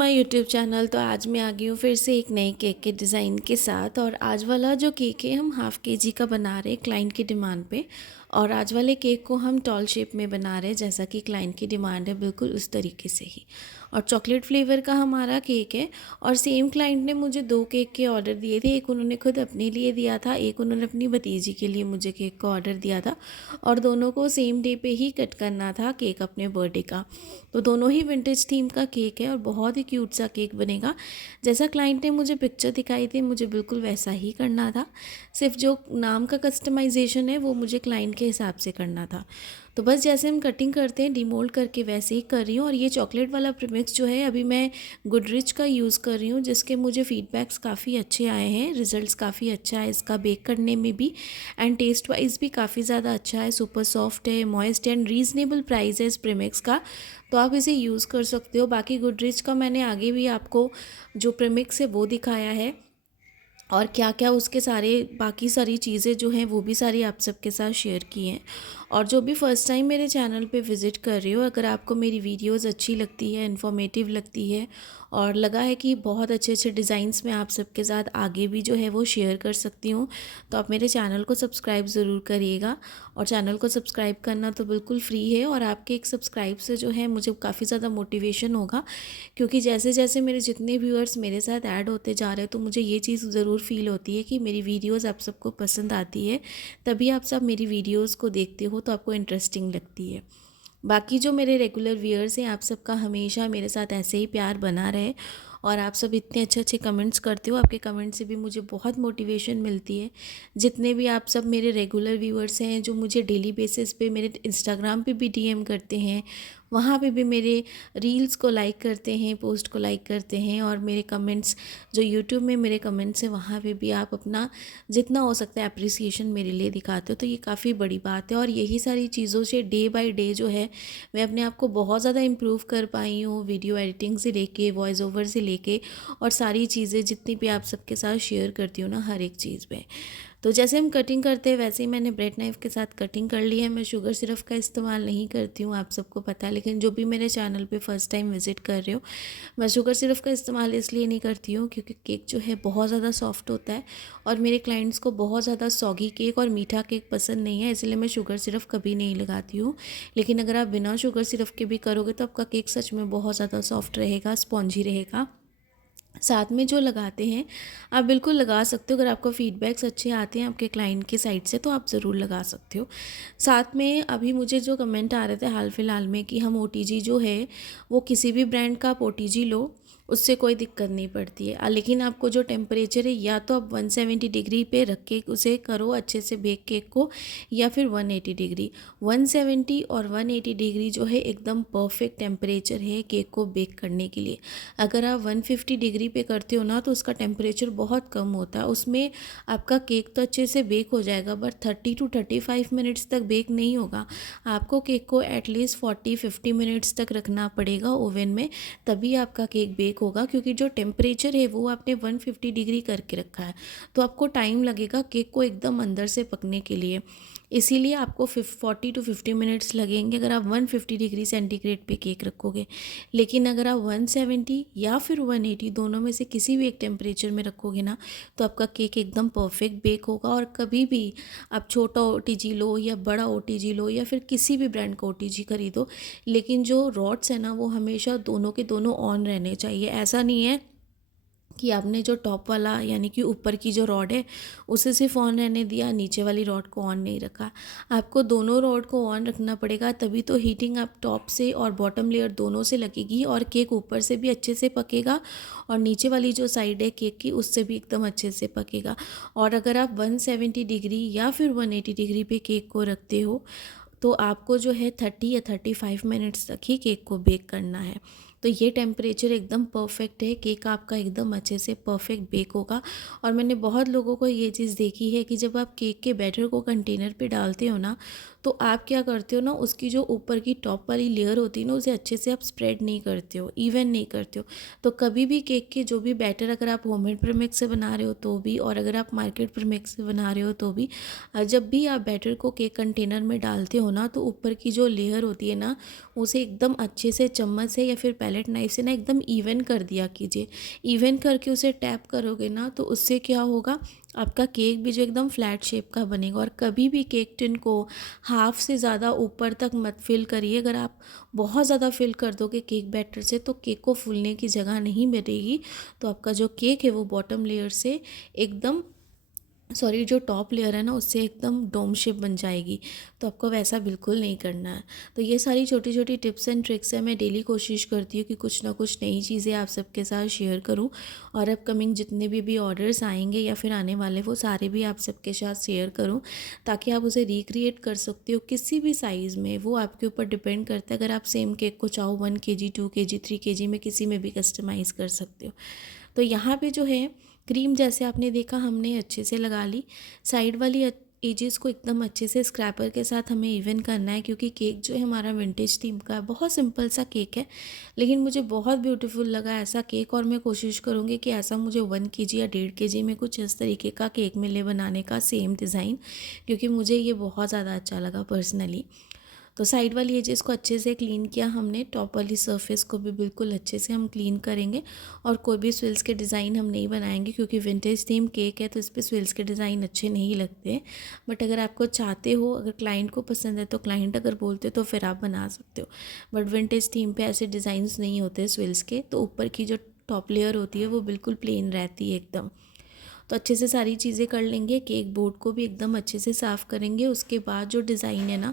My YouTube channel. तो आज मैं आ गई हूँ फिर से एक नई केक के डिज़ाइन के साथ। और आज वाला जो केक है हम हाफ़ केजी का बना रहे हैं क्लाइंट की डिमांड पे। और आज वाले केक को हम टॉल शेप में बना रहे हैं जैसा कि क्लाइंट की डिमांड है, बिल्कुल उस तरीके से ही। और चॉकलेट फ्लेवर का हमारा केक है। और सेम क्लाइंट ने मुझे 2 केक के ऑर्डर दिए थे, एक उन्होंने खुद अपने लिए दिया था, एक उन्होंने अपनी भतीजी के लिए मुझे केक का ऑर्डर दिया था। और दोनों को सेम डे पे ही कट करना था केक अपने बर्थडे का। तो दोनों ही विंटेज थीम का केक है और बहुत ही क्यूट सा केक बनेगा। जैसा क्लाइंट ने मुझे पिक्चर दिखाई थी मुझे बिल्कुल वैसा ही करना था। सिर्फ जो नाम का कस्टमाइजेशन है वो मुझे क्लाइंट के हिसाब से करना था। तो बस जैसे हम कटिंग करते हैं डिमोल्ड करके वैसे ही कर रही हूँ। और ये चॉकलेट वाला प्रीमिक्स जो है अभी मैं गुडरिच का यूज़ कर रही हूँ, जिसके मुझे फीडबैक्स काफ़ी अच्छे आए हैं, रिजल्ट्स काफ़ी अच्छा है इसका बेक करने में भी। एंड टेस्ट वाइज भी काफ़ी ज़्यादा अच्छा है, सुपर सॉफ्ट है, मॉइस्ट एंड रीज़नेबल प्राइस है इस प्रीमिक्स का। तो आप इसे यूज़ कर सकते हो। बाकी गुडरिच का मैंने आगे भी आपको जो प्रीमिक्स है वो दिखाया है, और क्या क्या उसके सारे बाकी सारी चीज़ें जो हैं वो भी सारी आप सबके साथ शेयर की हैं। और जो भी फ़र्स्ट टाइम मेरे चैनल पे विज़िट कर रहे हो, अगर आपको मेरी वीडियोस अच्छी लगती है, इन्फॉर्मेटिव लगती है, और लगा है कि बहुत अच्छे अच्छे डिज़ाइंस में आप सबके साथ आगे भी जो है वो शेयर कर सकती हूँ, तो आप मेरे चैनल को सब्सक्राइब ज़रूर करिएगा। और चैनल को सब्सक्राइब करना तो बिल्कुल फ्री है, और आपके एक सब्सक्राइब से जो है मुझे काफ़ी ज़्यादा मोटिवेशन होगा। क्योंकि जैसे जैसे मेरे जितने व्यूअर्स मेरे साथ ऐड होते जा रहे हैं, तो मुझे ये चीज़ ज़रूर फील होती है कि मेरी वीडियोस आप सबको पसंद आती है, तभी आप सब मेरी वीडियोस को देखते हो तो आपको इंटरेस्टिंग लगती है। बाकी जो मेरे रेगुलर व्यूअर्स हैं, आप सबका हमेशा मेरे साथ ऐसे ही प्यार बना रहे। और आप सब इतने अच्छे अच्छे कमेंट्स करते हो, आपके कमेंट से भी मुझे बहुत मोटिवेशन मिलती है। जितने भी आप सब मेरे रेगुलर व्यूअर्स हैं जो मुझे डेली बेसिस पे मेरे इंस्टाग्राम पे भी डीएम करते हैं, वहाँ पे भी मेरे रील्स को लाइक करते हैं, पोस्ट को लाइक करते हैं, और मेरे कमेंट्स जो यूट्यूब में मेरे कमेंट्स हैं वहाँ पे भी आप अपना जितना हो सकता है अप्रिसिएशन मेरे लिए दिखाते हो, तो ये काफ़ी बड़ी बात है। और यही सारी चीज़ों से डे बाय डे जो है मैं अपने आप को बहुत ज़्यादा इम्प्रूव कर पाई हूँ, वीडियो एडिटिंग से लेके वॉइस ओवर से लेके, और सारी चीज़ें जितनी भी आप सबके साथ शेयर करती हूँ ना, हर एक चीज़ में। तो जैसे हम कटिंग करते हैं वैसे ही मैंने ब्रेड नाइफ़ के साथ कटिंग कर ली है। मैं शुगर सिरप का इस्तेमाल नहीं करती हूँ, आप सबको पता है, लेकिन जो भी मेरे चैनल पे फर्स्ट टाइम विज़िट कर रहे हो, मैं शुगर सिरप का इस्तेमाल इसलिए नहीं करती हूँ क्योंकि केक जो है बहुत ज़्यादा सॉफ्ट होता है, और मेरे क्लाइंट्स को बहुत ज़्यादा सॉगी केक और मीठा केक पसंद नहीं है, इसलिए मैं शुगर सिरप कभी नहीं लगाती हूँ। लेकिन अगर आप बिना शुगर सिरप के भी करोगे तो आपका केक सच में बहुत ज़्यादा सॉफ्ट रहेगा, स्पॉन्जी रहेगा। साथ में जो लगाते हैं आप बिल्कुल लगा सकते हो, अगर आपको फीडबैक्स अच्छे आते हैं आपके क्लाइंट की साइड से तो आप ज़रूर लगा सकते हो। साथ में अभी मुझे जो कमेंट आ रहे थे हाल फिलहाल में कि हम ओटीजी जो है वो किसी भी ब्रांड का आप ओटीजी लो, उससे कोई दिक्कत नहीं पड़ती है। लेकिन आपको जो टेम्परेचर है या तो आप 170 डिग्री पे रख के उसे करो अच्छे से बेक केक को, या फिर 180 डिग्री। 170 और 180 डिग्री जो है एकदम परफेक्ट टेम्परेचर है केक को बेक करने के लिए। अगर आप 150 डिग्री पे करते हो ना तो उसका टेम्परेचर बहुत कम होता है, उसमें आपका केक तो अच्छे से बेक हो जाएगा बट 30 to 35 मिनट्स तक बेक नहीं होगा। आपको केक को एटलीस्ट 40-50 मिनट्स तक रखना पड़ेगा ओवन में, तभी आपका केक बेक होगा। क्योंकि जो टेम्परेचर है वो आपने 150 डिग्री करके रखा है, तो आपको टाइम लगेगा केक को एकदम अंदर से पकने के लिए। इसीलिए आपको 40 to 50 मिनट्स लगेंगे अगर आप 150 डिग्री सेंटीग्रेड पे केक रखोगे। लेकिन अगर आप 170 या फिर 180 दोनों में से किसी भी एक टेम्परेचर में रखोगे ना, तो आपका केक एकदम परफेक्ट बेक होगा। और कभी भी आप छोटा ओटीजी लो या बड़ा ओटीजी लो या फिर किसी भी ब्रांड का ओटीजी खरीदो, लेकिन जो रॉड्स है ना वो हमेशा दोनों के दोनों ऑन रहने चाहिए। ऐसा नहीं है कि आपने जो टॉप वाला यानी कि ऊपर की जो रॉड है उसे सिर्फ ऑन रहने दिया, नीचे वाली रॉड को ऑन नहीं रखा। आपको दोनों रॉड को ऑन रखना पड़ेगा, तभी तो हीटिंग आप टॉप से और बॉटम लेयर दोनों से लगेगी, और केक ऊपर से भी अच्छे से पकेगा और नीचे वाली जो साइड है केक की उससे भी एकदम अच्छे से पकेगा। और अगर आप 170 डिग्री या फिर 180 डिग्री पे केक को रखते हो तो आपको जो है 30 या 35 मिनट्स तक ही केक को बेक करना है। तो ये टेम्परेचर एकदम परफेक्ट है, केक आपका एकदम अच्छे से परफेक्ट बेक होगा। और मैंने बहुत लोगों को ये चीज़ देखी है कि जब आप केक के बैटर को कंटेनर पे डालते हो ना, तो आप क्या करते हो ना, उसकी जो ऊपर की टॉप वाली लेयर होती है ना, उसे अच्छे से आप स्प्रेड नहीं करते हो, इवन नहीं करते हो। तो कभी भी केक के जो भी बैटर, अगर आप होममेड प्रीमिक्स से बना रहे हो तो भी, और अगर आप मार्केट प्रीमिक्स से बना रहे हो तो भी, जब भी आप बैटर को केक कंटेनर में डालते हो ना, तो ऊपर की जो लेयर होती है ना, उसे एकदम अच्छे से चम्मच से या फिर पैलेट नाइफ से ना एकदम इवन कर दिया कीजिए। इवन करके उसे टैप करोगे ना, तो उससे क्या होगा, आपका केक भी जो एकदम फ्लैट शेप का बनेगा। और कभी भी केक टिन को हाफ से ज़्यादा ऊपर तक मत फिल करिए। अगर आप बहुत ज़्यादा फिल कर दोगे केक बैटर से, तो केक को फूलने की जगह नहीं मिलेगी, तो आपका जो केक है वो बॉटम लेयर से एकदम, सॉरी, जो टॉप लेयर है ना, उससे एकदम डोम शेप बन जाएगी। तो आपको वैसा बिल्कुल नहीं करना है। तो ये सारी छोटी छोटी टिप्स एंड ट्रिक्स है। मैं डेली कोशिश करती हूँ कि कुछ ना कुछ नई चीज़ें आप सबके साथ शेयर करूँ, और अपकमिंग जितने भी ऑर्डर्स आएंगे या फिर आने वाले, वो सारे भी आप सबके साथ शेयर करूँ, ताकि आप उसे रिक्रिएट कर सकते हो किसी भी साइज़ में। वो आपके ऊपर डिपेंड करता है। अगर आप सेम केक को चाहो 1 kg 2 kg 3 kg में किसी में भी कस्टमाइज़ कर सकते हो। तो यहाँ पे जो है क्रीम, जैसे आपने देखा, हमने अच्छे से लगा ली। साइड वाली एजेस को एकदम अच्छे से स्क्रैपर के साथ हमें इवन करना है, क्योंकि केक जो है हमारा विंटेज थीम का है। बहुत सिंपल सा केक है, लेकिन मुझे बहुत ब्यूटीफुल लगा ऐसा केक, और मैं कोशिश करूँगी कि ऐसा मुझे 1 kg या 1.5 kg में कुछ इस तरीके का केक मिले बनाने का, सेम डिज़ाइन, क्योंकि मुझे ये बहुत ज़्यादा अच्छा लगा पर्सनली। तो साइड वाली एजेस को अच्छे से क्लीन किया हमने, टॉप वाली सरफेस को भी बिल्कुल अच्छे से हम क्लीन करेंगे। और कोई भी स्विल्स के डिज़ाइन हम नहीं बनाएंगे, क्योंकि विंटेज थीम केक है, तो इस पर स्विल्स के डिज़ाइन अच्छे नहीं लगते। बट अगर आपको चाहते हो, अगर क्लाइंट को पसंद है, तो क्लाइंट अगर बोलते हो तो फिर आप बना सकते हो। बट विंटेज थीम पे ऐसे डिज़ाइंस नहीं होते स्विल्स के, तो ऊपर की जो टॉप लेयर होती है वो बिल्कुल प्लेन रहती है एकदम। तो अच्छे से सारी चीज़ें कर लेंगे। केक बोर्ड को भी एकदम अच्छे से साफ़ करेंगे। उसके बाद जो डिज़ाइन है ना,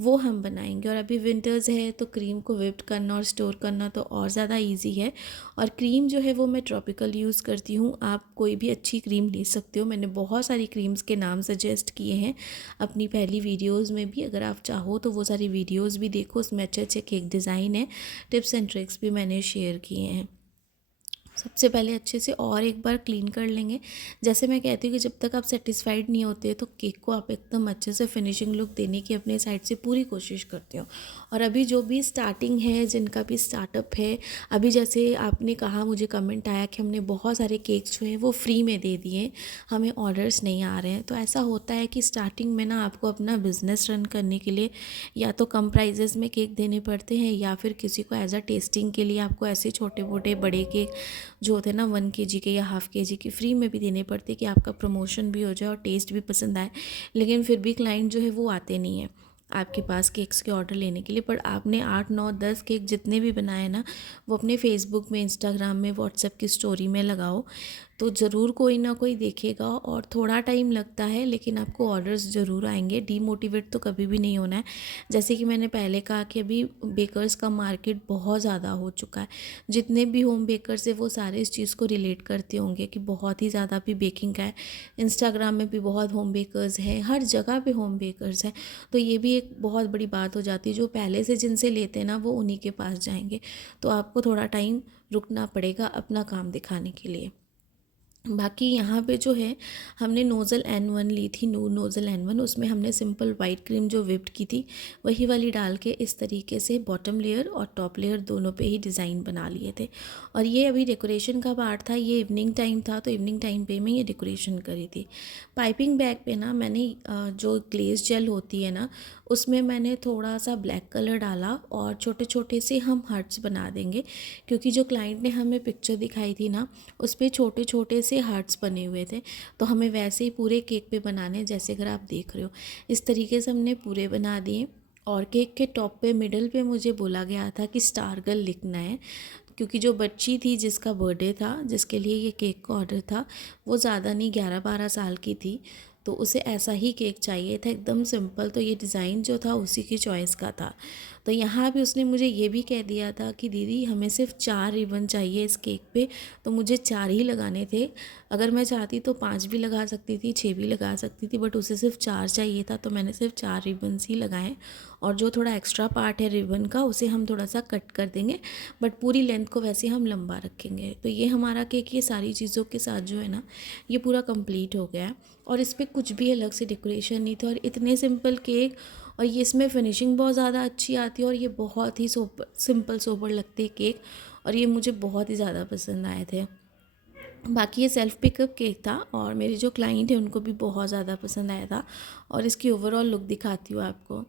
वो हम बनाएंगे। और अभी विंटर्स है, तो क्रीम को विप्ड करना और स्टोर करना तो और ज़्यादा इजी है। और क्रीम जो है वो मैं ट्रॉपिकल यूज़ करती हूँ। आप कोई भी अच्छी क्रीम ले सकते हो। मैंने बहुत सारी क्रीम्स के नाम सजेस्ट किए हैं अपनी पहली वीडियोज़ में भी। अगर आप चाहो तो वो सारी वीडियोज़ भी देखो, उसमें अच्छे अच्छे केक डिज़ाइन है, टिप्स एंड ट्रिक्स भी मैंने शेयर किए हैं। सबसे पहले अच्छे से और एक बार क्लीन कर लेंगे। जैसे मैं कहती हूँ कि जब तक आप सेटिस्फाइड नहीं होते, तो केक को आप एकदम अच्छे से फिनिशिंग लुक देने की अपने साइड से पूरी कोशिश करते हो। और अभी जो भी स्टार्टिंग है, जिनका भी स्टार्टअप है, अभी जैसे आपने कहा, मुझे कमेंट आया कि हमने बहुत सारे केक्स जो हैं वो फ्री में दे दिए, हमें ऑर्डर्स नहीं आ रहे हैं। तो ऐसा होता है कि स्टार्टिंग में ना आपको अपना बिज़नेस रन करने के लिए या तो कम प्राइजेज़ में केक देने पड़ते हैं, या फिर किसी को एज अ टेस्टिंग के लिए आपको ऐसे छोटे मोटे बड़े केक जो होते हैं ना 1 kg के या ½ kg के, फ्री में भी देने पड़ते कि आपका प्रमोशन भी हो जाए और टेस्ट भी पसंद आए। लेकिन फिर भी क्लाइंट जो है वो आते नहीं हैं आपके पास केक्स के ऑर्डर लेने के लिए। पर आपने 8 9 10 केक जितने भी बनाए ना, वो अपने फेसबुक में, इंस्टाग्राम में, व्हाट्सएप की स्टोरी में लगाओ, तो ज़रूर कोई ना कोई देखेगा। और थोड़ा टाइम लगता है, लेकिन आपको ऑर्डर्स ज़रूर आएंगे। डीमोटिवेट तो कभी भी नहीं होना है। जैसे कि मैंने पहले कहा कि अभी बेकर्स का मार्केट बहुत ज़्यादा हो चुका है। जितने भी होम बेकर्स है, वो सारे इस चीज़ को रिलेट करते होंगे कि बहुत ही ज़्यादा भी बेकिंग का है। इंस्टाग्राम में भी बहुत होम बेकर्स हैं, हर जगह पे होम बेकर्स हैं। तो ये भी एक बहुत बड़ी बात हो जाती है। जो पहले से जिनसे लेते हैं ना, वो उन्हीं के पास जाएंगे। तो आपको थोड़ा टाइम रुकना पड़ेगा अपना काम दिखाने के लिए। बाकी यहाँ पे जो है, हमने नोज़ल N1 ली थी, नोज़ल N1, उसमें हमने सिंपल वाइट क्रीम जो विप्ड की थी, वही वाली डाल के इस तरीके से बॉटम लेयर और टॉप लेयर दोनों पे ही डिज़ाइन बना लिए थे। और ये अभी डेकोरेशन का पार्ट था, ये इवनिंग टाइम था, तो इवनिंग टाइम पे मैं ये डेकोरेशन करी थी। पाइपिंग बैग पे ना मैंने जो ग्लेज जेल होती है ना, उसमें मैंने थोड़ा सा ब्लैक कलर डाला, और छोटे छोटे से हम हार्ट्स बना देंगे, क्योंकि जो क्लाइंट ने हमें पिक्चर दिखाई थी ना, उस पर छोटे छोटे से हार्ट्स बने हुए थे। तो हमें वैसे ही पूरे केक पे बनाने, जैसे अगर आप देख रहे हो इस तरीके से हमने पूरे बना दिए। और केक के टॉप पे, मिडल पे मुझे बोला गया था कि स्टार गर्ल लिखना है, क्योंकि जो बच्ची थी जिसका बर्थडे था, जिसके लिए ये केक का ऑर्डर था, वो ज़्यादा नहीं 11 12 साल की थी। तो उसे ऐसा ही केक चाहिए था, एकदम सिंपल। तो ये डिज़ाइन जो था उसी की चॉइस का था। तो यहाँ भी उसने मुझे ये भी कह दिया था कि दीदी हमें सिर्फ 4 रिबन चाहिए इस केक पे, तो मुझे 4 ही लगाने थे। अगर मैं चाहती तो 5 भी लगा सकती थी, 6 भी लगा सकती थी, बट उसे सिर्फ 4 चाहिए था, तो मैंने सिर्फ 4 रिबन्स ही लगाए। और जो थोड़ा एक्स्ट्रा पार्ट है रिबन का, उसे हम थोड़ा सा कट कर देंगे, बट पूरी लेंथ को वैसे हम लंबा रखेंगे। तो ये हमारा केक ये सारी चीज़ों के साथ जो है ना, ये पूरा कंप्लीट हो गया है। और इस पर कुछ भी अलग से डेकोरेशन नहीं था, और इतने सिंपल केक, और ये इसमें फिनिशिंग बहुत ज़्यादा अच्छी आती है और ये बहुत ही सिंपल सोबर लगते हैं केक, और ये मुझे बहुत ही ज़्यादा पसंद आए थे। बाकी ये सेल्फ़ पिकअप केक था और मेरे जो क्लाइंट हैं उनको भी बहुत ज़्यादा पसंद आया था। और इसकी ओवरऑल लुक दिखाती हूँ आपको।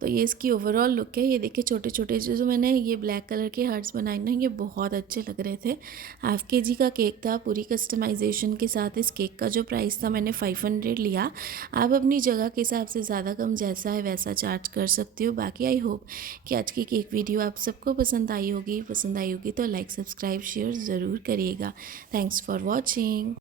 तो ये इसकी ओवरऑल लुक है। ये देखिए छोटे छोटे जो मैंने ये ब्लैक कलर के हार्ट्स बनाए ना, ये बहुत अच्छे लग रहे थे। हाफ़ के जी का केक था पूरी कस्टमाइजेशन के साथ। इस केक का जो प्राइस था मैंने 500 लिया। आप अपनी जगह के हिसाब से ज़्यादा कम जैसा है वैसा चार्ज कर सकते हो। बाकी आई होप कि आज की केक वीडियो आप सबको पसंद आई होगी। तो लाइक सब्सक्राइब शेयर ज़रूर करिएगा। Thanks for watching.